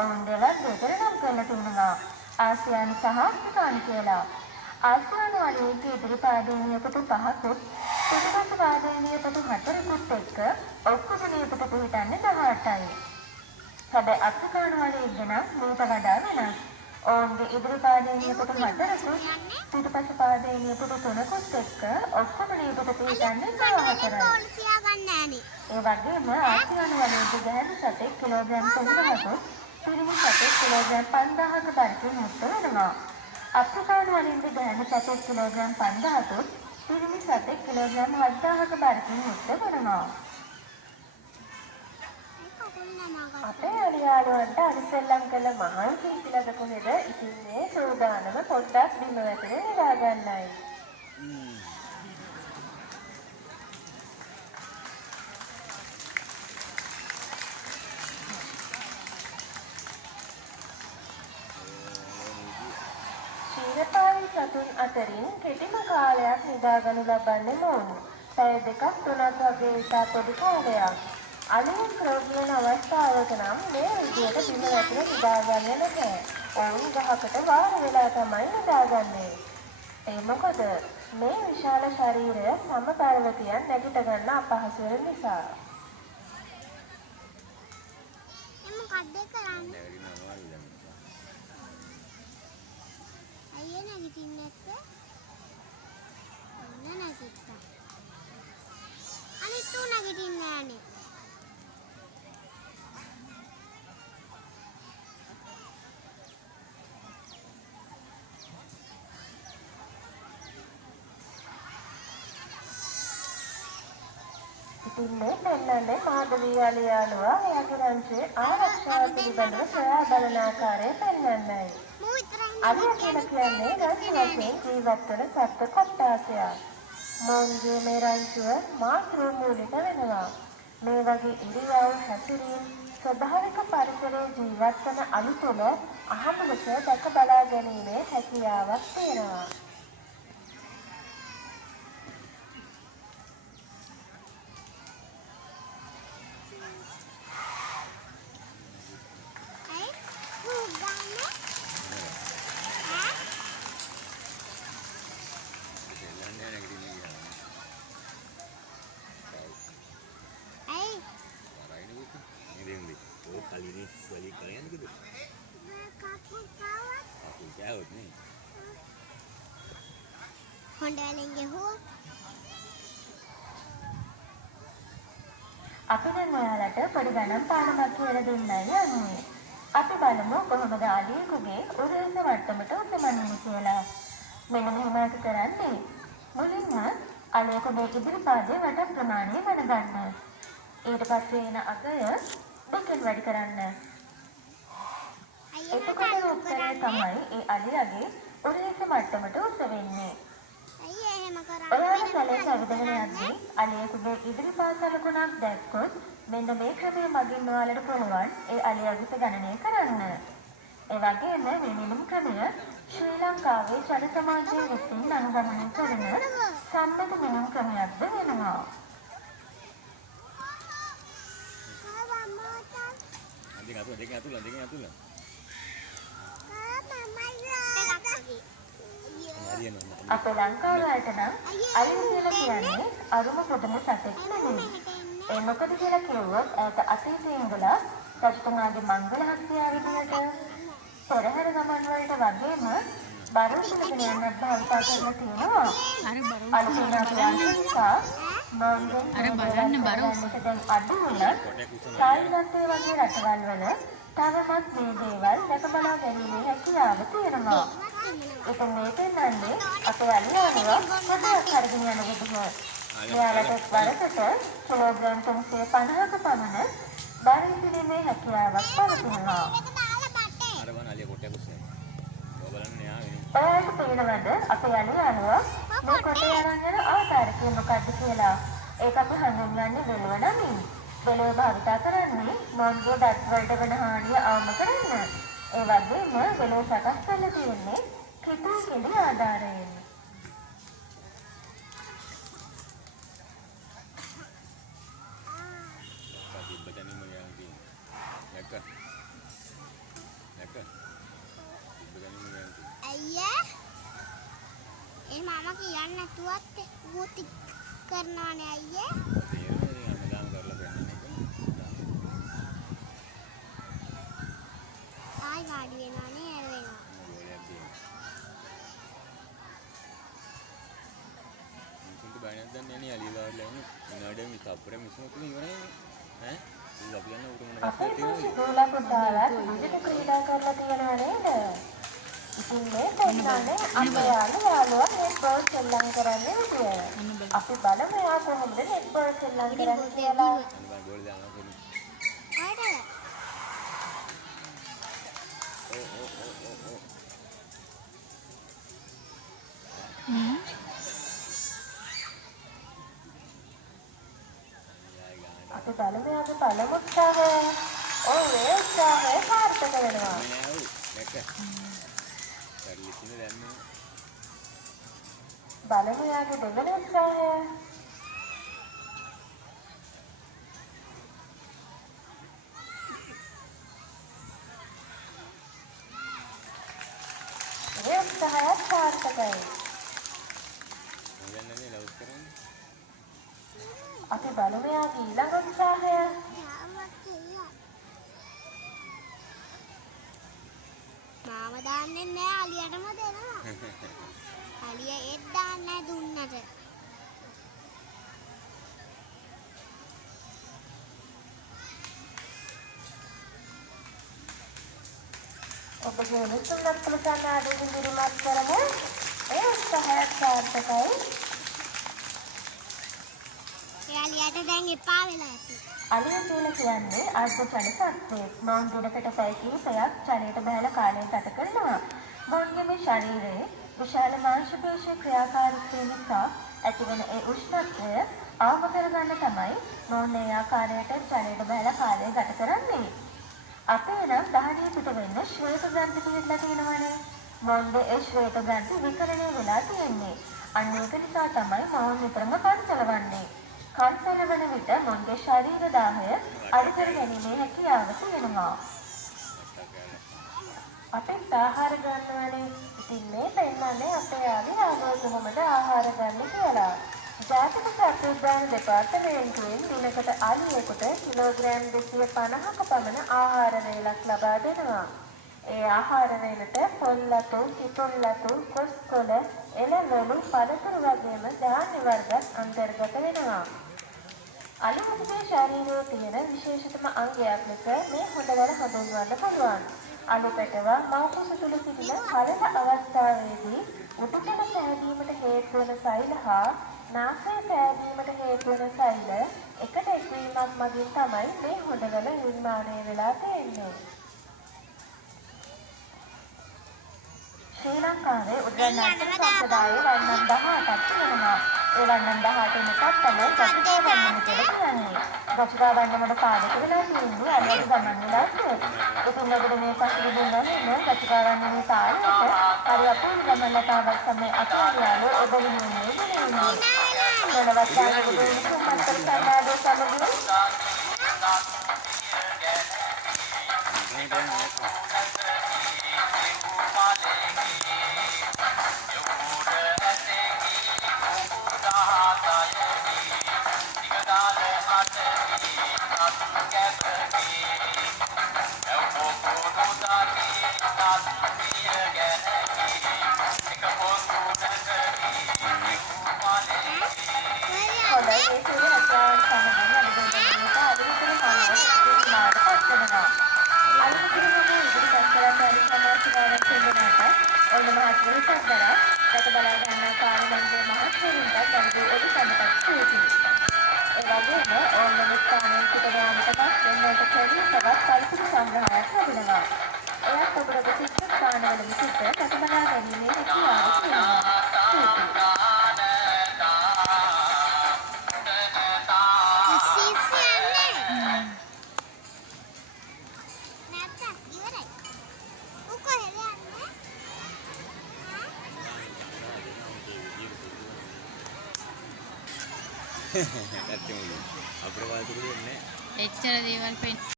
ඔවුන්ගේ වර්ගයකට නම් කරලා තිබෙනවා. ආසියානු සහ ආෆ්‍රිකානු කියලා. ආසියානු වලේ ඉදිරි පාදයේ නියපොතු 5කුත් පිටපස පාදයේ නියපොතු 4කුත් එක්ක ඔක්කොම නියපොතු පිටන්නේ 18යි. හැබැයි අප්‍රිකානු වලේ ඉගෙන මේට වඩා වෙනස්. ඔවුන්ගේ ඉදිරි පාදයේ නියපොතු 4කුත් පිටපස පාදයේ නියපොතු 3කුත් එක්ක ඔක්කොම නියපොතු පිටන්නේ 14යි. ඒ වගේම ආසියානු වලේ ගැහැණු සතෙක් කිලෝග්‍රෑම් 300කුත් පිරිමි සතෙක් කිලෝග්‍රෑම් 5000ක බරකින් මුක්ත වෙනවා. අප්‍රිකානු වලින් ගැහැණු සතෙක් කිලෝග්‍රෑම් 5000කුත් පිරිමි සතෙක් කිලෝග්‍රෑම් 7000ක බරකින් මුක්ත වෙනවා. අපේ අලියාළුවන්ට අනිසෙල්ලම් කළ මහන්සි ඉතිලද කොහෙද? ඉතින් මේ සූදානම පොඩ්ඩක් බිම වැටෙන නිදා ගන්නයි. ශීරපාලි සතුන් අතරින් කෙටිම කාලයක් නිදාගනු ලබන්නේ මොවුන්. පැය 2ක් 3ක් වගේ ඉතා පොඩි කාලයක්. අලියෙක් රෝගී වෙන අවස්ථාවක නම් මේ විදියට බිම වැටෙන නිදාගන්නේ නැහැ. ඔවුන් ගහකට වාඩි වෙලා තමයි නිදාගන්නේ. ඒ මොකද මේ විශාල ශරීරය සම පර්වතයන් නැගිට ගන්න අපහසු වෙන නිසා. මොකක්ද කරන්නේ? අයියේ නැගිටින්නේ නැත්තේ? ඔන්න නැගිට්ටා. අනිත් උ නැගිටින්නේ නෑනේ. ඉතින් මේ පෙන්නන්නේ මාධවී අලියාළුවා එයාගේ රංචුවේ ආරක්ෂාව පිළිබඳව සොයා බලන ආකාරය පෙන්වන්නයි. අලියා කියලා කියන්නේ රංචු වශයෙන් ජීවත් වන සත්ත්ව කොට්ටාසයක්. මොවුන්ගේ මේ රංචුව මාතෘ මූලික වෙනවා. මේ වගේ ඉරියව් හැසිරීම් ස්වභාවික පරිසරයේ ජීවත් වන අලු තුළ අහඹලස දැක බලා ගැනීමේ හැකියාවක් තියෙනවා. Kali ni balik kalian gitu. Aku jauh nih. Honda लेंगे हो. අපි දැන් ඔයාලට පොඩි ගණන් පාඩමක් කියලා දෙන්නයි යන්නේ. අපි බලමු කොහොමද අලියෙකුගේ උරහිස වට්ටමට උසමන්නේ කියලා. මෙන්න මෙහෙම අපි කරන්නේ. මුලින්ම අලියෙකුගේ ඉදිරි පාදයේ වට ප්‍රමාණය දැනගන්න. ඊට පස්සේ එන අගය දෙකෙන් වැඩි කරන්න. එතකොට උත්තරය තමයි ඒ අලියාගේ උරහිස මට්ටමට උස වෙන්නේ. අයියේ එහෙම ඔයාලා කරන්නේ සැලෙන් අවධානය යද්දී අලියෙකුගේ ඉදිරි පාද ලකුණක් දැක්කොත් මෙන්න මේ ක්‍රමය මගින් ඔයාලට පුළුවන් ඒ අලියාගේ ගණනය කරන්න. ඒ වගේම මේ වෙනම ක්‍රමය ශ්‍රී ලංකාවේ ජන සමාජයේ විසින් අනුගමනය කරන සම්මත වෙනම ක්‍රමයක්ද වෙනවා. Dekat tu lah. අපේ ලංකාවට නම් අලිය කියලා කියන්නේ අරුම පොදම සතෙක් නෙමෙයි. ඒ මොකද කියලා කිව්වොත් ඈත අතීතයේ ඉඳලා රජතුමාගේ මංගල හත්යාව විදිහට පෙරහැර ගමන් වලට වගේම බරුසුල කියන යන්නත් භාවිතා කරලා තියෙනවා. අලුතින් නිසා අර බලන්න බරුසුල දැන් අඩු වුණත් තායිලන්තයේ වගේ රටවල් වල තවමත් මේ දේවල් දැක බලා ගැනීමේ හැකියාව තියෙනවා. ඉතින් මේ පෙන්නන්නේ අපේ අලියාළුවා පොඩක් අරගෙන යන විදිහ. එයාලට වරකට කිලෝග්‍රෑම් 350ක පමණ බර ඉදිරීමේ හැකියාවක් පවතිනවා. Ada mana alia kotak kusnya? Bawalan ya ini. ඔයාලට තේරෙනවද අපේ අලියාළුවා මේ කොටේ අරන් යන අවතාරකය මොකක්ද කියලා? ඒක අපි හඳුන්වන්නේ වෙලව නමින්. වෙලව භාවිතා කරන්නේ මොන්ගේ දත් වලට වෙන හානිය අවම කරන්න. ඒ වගේම වෙලව සකස් කරලා තියෙන්නේ කිතුල් කෙලි ආධාරයෙන්. Tadi baca ni yang di. Yakat. අයියේ ඒ මාමා කියන්නේ නැතුවත් ඌති කරනවානේ අයියේ. තේරෙන්නේ හැමදාම කරලා දෙන්නේ. ආයි වාඩි වෙනවානේ ඇර වෙනවා. ගෝලයක් දෙන්න. මුතුන්ට බයනක් දන්නේ නැහැ අලිය ගාවලා ඉන්නේ. මොනවාඩේ මේ තප්පරේ මිස්මොත් ඉවරනේ. ඈ? ඉතින් අපි යන උඩ මොන අපේ රස්තියක් තියෙනවද? පුංචි දූලා පුතාලා විවිධ ක්‍රීඩා කරලා තියෙනවා නේද? ඉතින් මේ තේරෙන්නේ අපේ යාළුවා නෙට්බෝල් සෙල්ලම් කරන්නේ විදිය. අපි බලමු එයා කොහොමද නෙට්බෝල් සෙල්ලම් කරන්නේ කියලා. අනිවා ගෝල දානවා කොහොමද? ආයතන ඕ. අපි බලමු එයාගේ පළමු උත්සාහය. ඔව් ඒ උත්සාහය සාර්ථක වෙනවා. නෑ ඔව්. දැක්ක. පරිලිසින දැම්මේ. බලමු එයාගේ දෙවන උත්සාහය. ඒ උත්සාහය සාර්ථකයි. මම දන්නේ ලවුස් කරන්නේ. අපි බලමු එයාගේ ඊළඟ උත්සාහය. යාමක් කියලා. මාම දාන්නේ නැහැ අලියටම දෙනවා. අලිය ඒත් දාන්නේ දුන්නට. ඔබගේ උණුසුම්වත් පුළුවන් ආදීන් දිරිමත් කරමු. ඒ උත්සාහය සාර්ථකයි. ඒ අලියට දැන් එපා වෙලා ඇති. අලිය කියලා කියන්නේ අර්ධ ජල සත්වයෙක්. මොවුන් දිනකට පැය කිහිපයක් ජලයට බහැලා කාලය ගත කරනවා. මොවුන්ගේ මේ ශරීරයේ විශාල මාංශ පේශී ක්‍රියාකාරීත්වය නිසා ඇතිවන ඒ උෂ්ණත්වය අවම කරගන්න තමයි මොවුන් ඒ ආකාරයට ජලයට බහැලා කාලය ගත කරන්නේ. අපේ නම් දහණිය පිට වෙන්න ශ්වේත ග්‍රන්ථි පිටලා තියෙනවනේ. මොවුන්ගේ ඒ ශ්වේත ග්‍රන්ථි විකලණය වෙලා තියෙන්නේ. අන්න ඒක නිසා තමයි මොවුන් විතරම කන්සලවන්නේ. කන්සලවන විට මොවුන්ගේ ශරීර දාහය අඩු කර ගැනීමේ හැකියාව තියෙනවා. අපිට ආහාර ගන්නවනේ. ඉතින් මේ පෙන්නන්නේ අපේ යාළුවෝ කොහොමද ආහාර ගන්න කියලා. ජාතික සත්වෝද්‍යාන දෙපාර්තමේන්තුවෙන් දිනකට අලියෙකුට කිලෝග්‍රෑම් 250ක පමණ ආහාර වේලක් ලබා දෙනවා. ඒ ආහාර වේලට පොල්ලතු, කිපොල්ලතු, කොස්කොළ, එළවලු, පළතුරු වගේම ධාන්‍ය වර්ගත් අන්තර්ගත වෙනවා. අලියෙකුගේ ශරීරයේ තියෙන විශේෂතම අංගයක් ලෙස මේ හොඬවැල හඳුන්වන්න පුළුවන්. අලු පැටවා මව්කුස තුළ සිටින කලන අවස්ථාවේදී උඩුකල සෑදීමට හේතු වන සෛල හා නාසය සෑදීමට හේතු වන සෛල එකට එක්වීමක් මගින් තමයි මේ හොඬවැල නිර්මාණය වෙලා තියෙන්නේ. ශ්‍රී ලංකාවේ උද්‍යානතර සම්ප්‍රදායේ වර්ණම් 18ක් තියෙනවා. ඒ වර්ණම් 18 එකක් තමයි ගචිකා වර්ණම කියලා කියන්නේ. ගචිකා වර්ණමට පාදක වෙලා තියෙන්නේ අලියට ගමන් වෙලා තියෙන්නේ. ඉතින් ඔබට මේ පසුබිම් වලින් ගචිකා වර්ණමේ තාලෙට හරි අපේ ගමන් ලතාවක් තමයි අපේ යාළුවෝ ඔබ විනුනේ දෙන්නේ. මොනවත් ආකාරයේ සම්පූර්ණ සම්මාදෝ සමගින් ඇත්තම අපේ වාසිකුනේ නැහැ. එච්චර දේවල්